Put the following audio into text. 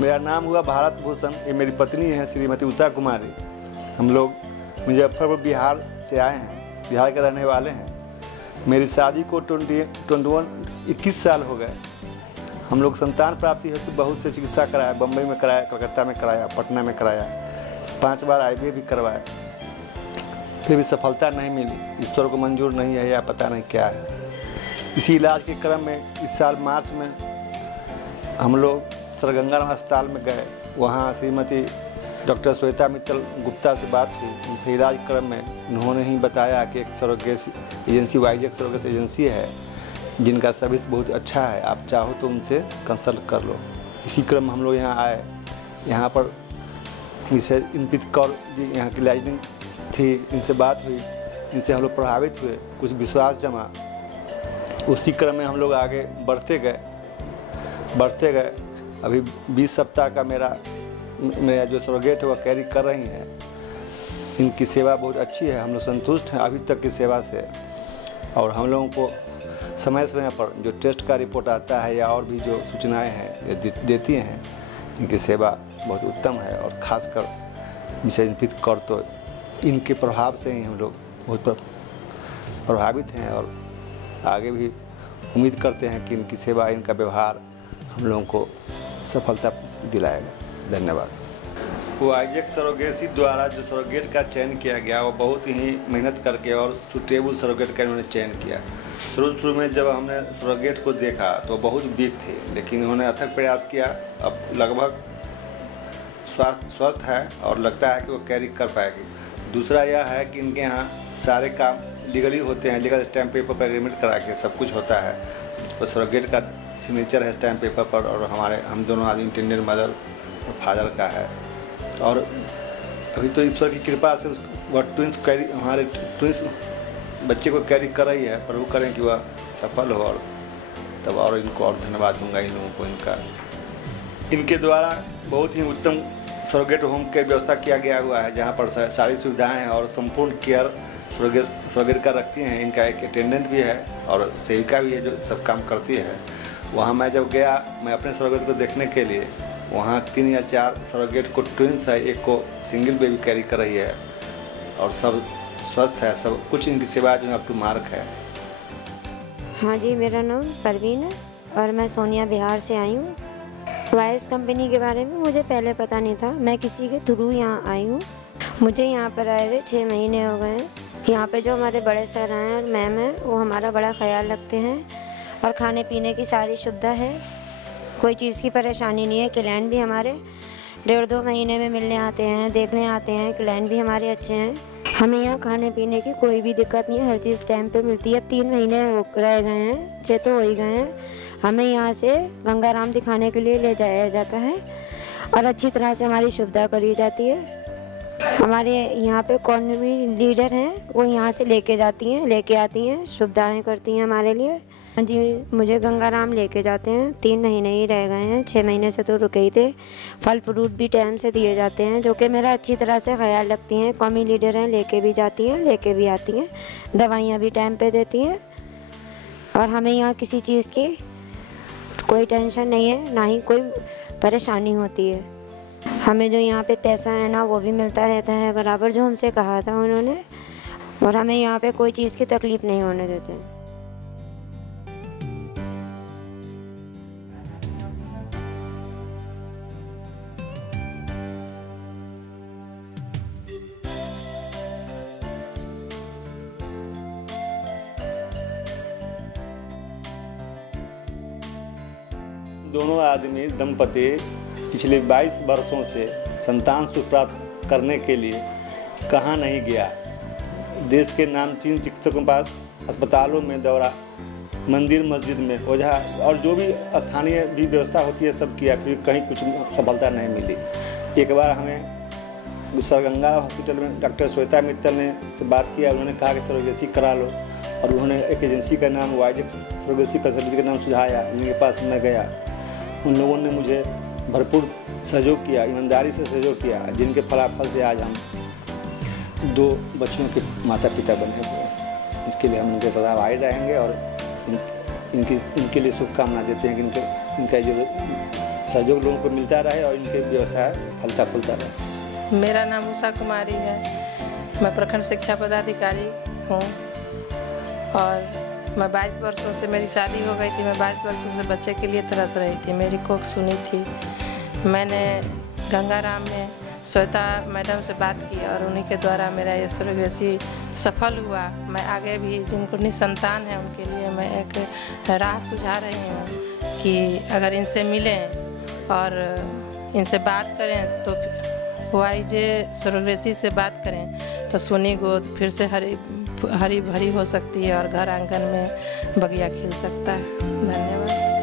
मेरा नाम हुआ भारत भूषण। ये मेरी पत्नी है श्रीमती उषा कुमारी। हम लोग मुजफ्फरपुर बिहार से आए हैं, बिहार के रहने वाले हैं। मेरी शादी को 21 साल हो गए। हम लोग संतान प्राप्ति हेतु बहुत से चिकित्सा कराया, बम्बई में कराया, कलकत्ता में कराया, पटना में कराया, 5 बार IVF भी करवाया, फिर भी सफलता नहीं मिली। ईश्वर को मंजूर नहीं है या पता नहीं क्या है। इसी इलाज के क्रम में इस साल मार्च में हम लोग सर गंगाराम अस्पताल में गए। वहाँ श्रीमती डॉक्टर श्वेता मित्तल गुप्ता से बात हुई। उनसे इलाज क्रम में उन्होंने ही बताया कि एक surrogacy agency Vizag surrogacy agency है जिनका सर्विस बहुत अच्छा है, आप चाहो तो उनसे कंसल्ट कर लो। इसी क्रम में हम लोग यहाँ आए। यहाँ पर इनसे इनप्रीत कौर जी यहाँ की लाइजनिंग थी, इनसे बात हुई, इनसे हम लोग प्रभावित हुए, कुछ विश्वास जमा। उसी क्रम में हम लोग आगे बढ़ते गए। अभी 20 सप्ताह का मेरा जो सरोगेट है वह कैरी कर रही हैं। इनकी सेवा बहुत अच्छी है, हम लोग संतुष्ट हैं अभी तक की सेवा से। और हम लोगों को समय समय पर जो टेस्ट का रिपोर्ट आता है या और भी जो सूचनाएं हैं देती हैं, इनकी सेवा बहुत उत्तम है। और ख़ासकर जिसे इनप्रीत कौर, तो इनके प्रभाव से ही हम लोग बहुत प्रभावित हैं और आगे भी उम्मीद करते हैं कि इनकी सेवा, इनका व्यवहार हम लोगों को सफलता दिलाएगा। धन्यवाद। वाइजैक सरोगेसी द्वारा जो सरोगेट का चयन किया गया वो बहुत ही मेहनत करके और सुटेबल सरोगेट का इन्होंने चयन किया। शुरू में जब हमने सरोगेट को देखा तो बहुत वीक थे, लेकिन इन्होंने अथक प्रयास किया। अब लगभग स्वस्थ है और लगता है कि वो कैरी कर पाएगी। दूसरा यह है कि इनके यहाँ सारे काम लीगली होते हैं, लीगल स्टैम्प पेपर पर एग्रीमेंट करा के सब कुछ होता है। इस पर सरोगेट का सिग्नेचर है स्टैम्प पेपर पर, और हम दोनों आदमी इंटेंडेड मदर और फादर का है। और अभी तो ईश्वर की कृपा से वह हमारे ट्विंस बच्चे को कैरी कर रही है। प्रभु करें कि वह सफल हो, और तब और इनको और धन्यवाद दूंगा इन लोगों को। इनके द्वारा बहुत ही उत्तम सरोगेट होम की व्यवस्था किया गया हुआ है, जहाँ पर सारी सुविधाएं हैं और संपूर्ण केयर सरोगेट का रखती हैं। इनका एक अटेंडेंट भी है और सेविका भी है जो सब काम करती है। वहाँ मैं जब गया, मैं अपने सरोगेट को देखने के लिए, वहाँ 3 या 4 सरोगेट को ट्विंस है, एक को सिंगल बेबी कैरी कर रही है और सब स्वस्थ है। सब कुछ इनकी सेवा जो है अप टू मार्क है। हाँ जी, मेरा नाम परवीन है और मैं सोनिया बिहार से आई हूँ। वाइस कंपनी के बारे में मुझे पहले पता नहीं था, मैं किसी के थ्रू यहाँ आई हूँ। मुझे यहाँ पर आए हुए 6 महीने हो गए हैं। यहाँ पे जो हमारे बड़े सर हैं और मैम हैं वो हमारा बड़ा ख्याल रखते हैं और खाने पीने की सारी सुविधा है, कोई चीज़ की परेशानी नहीं है। क्लाइंट भी हमारे 1.5-2 महीने में मिलने आते हैं, देखने आते हैं। क्लाइंट भी हमारे अच्छे हैं। हमें यहाँ खाने पीने की कोई भी दिक्कत नहीं है, हर चीज़ टाइम पे मिलती है। 3 महीने रह गए हैं, 6 तो हो ही गए हैं। हमें यहाँ से गंगाराम दिखाने के लिए ले जाया जाता है और अच्छी तरह से हमारी सुविधा करी जाती है। हमारे यहाँ पे कौन भी लीडर हैं वो यहाँ से लेके आती हैं, सुविधाएं करती हैं हमारे लिए। जी, मुझे गंगाराम लेके जाते हैं। 3 महीने ही रह गए हैं, 6 महीने से तो रुके ही थे। फल फ्रूट भी टाइम से दिए जाते हैं, जो कि मेरा अच्छी तरह से ख्याल रखती हैं। कौमी लीडर हैं, लेके भी जाती हैं, लेके भी आती हैं। दवाइयाँ भी टाइम पे देती हैं और हमें यहाँ किसी चीज़ की कोई टेंशन नहीं है, ना ही कोई परेशानी होती है। हमें जो यहाँ पे पैसा है ना वो भी मिलता रहता है बराबर, जो हमसे कहा था उन्होंने। और हमें यहाँ पे कोई चीज़ की तकलीफ़ नहीं होने देते। दोनों आदमी दंपति पिछले 22 वर्षों से संतान सुख प्राप्त करने के लिए कहाँ नहीं गया। देश के नामचीन चिकित्सकों के पास, अस्पतालों में दौरा, मंदिर मस्जिद में ओझा और जो भी स्थानीय भी व्यवस्था होती है सब किया, फिर कहीं कुछ सफलता नहीं मिली। एक बार हमें सर गंगा हॉस्पिटल में डॉक्टर श्वेता मित्तल ने से बात किया। उन्होंने कहा कि सरोगेसी करा लो, और उन्होंने एक एजेंसी का नाम वाइजैक सरोगेसी कंसल्टेंसी का नाम सुझाया। जिनके पास मैं गया, उन लोगों ने मुझे भरपूर सहयोग किया, ईमानदारी से सहयोग किया, जिनके फलाफल से आज हम 2 बच्चों के माता पिता बने हुए हैं। इसके लिए हम इनके सदा आभारी रहेंगे और इनके लिए शुभकामना देते हैं कि इनका जो सहयोग लोगों को मिलता रहे और इनके व्यवसाय फलता फूलता रहे। मेरा नाम उषा कुमारी है, मैं प्रखंड शिक्षा पदाधिकारी हूँ और मैं 22 वर्षों से मेरी शादी हो गई थी। मैं 22 वर्षों से बच्चे के लिए तरस रही थी, मेरी कोख सुनी थी। मैंने गंगाराम में श्वेता मैडम से बात की और उन्हीं के द्वारा मेरा ये सरोगेसी सफल हुआ। मैं आगे भी जिनको निसंतान है उनके लिए मैं एक राह सुझा रही हूँ कि अगर इनसे मिलें और इनसे बात करें तो YJ सरोगेसी से बात करें तो सोनी गोद फिर से हरी भरी हो सकती है और घर आंगन में बगिया खिल सकता है। धन्यवाद।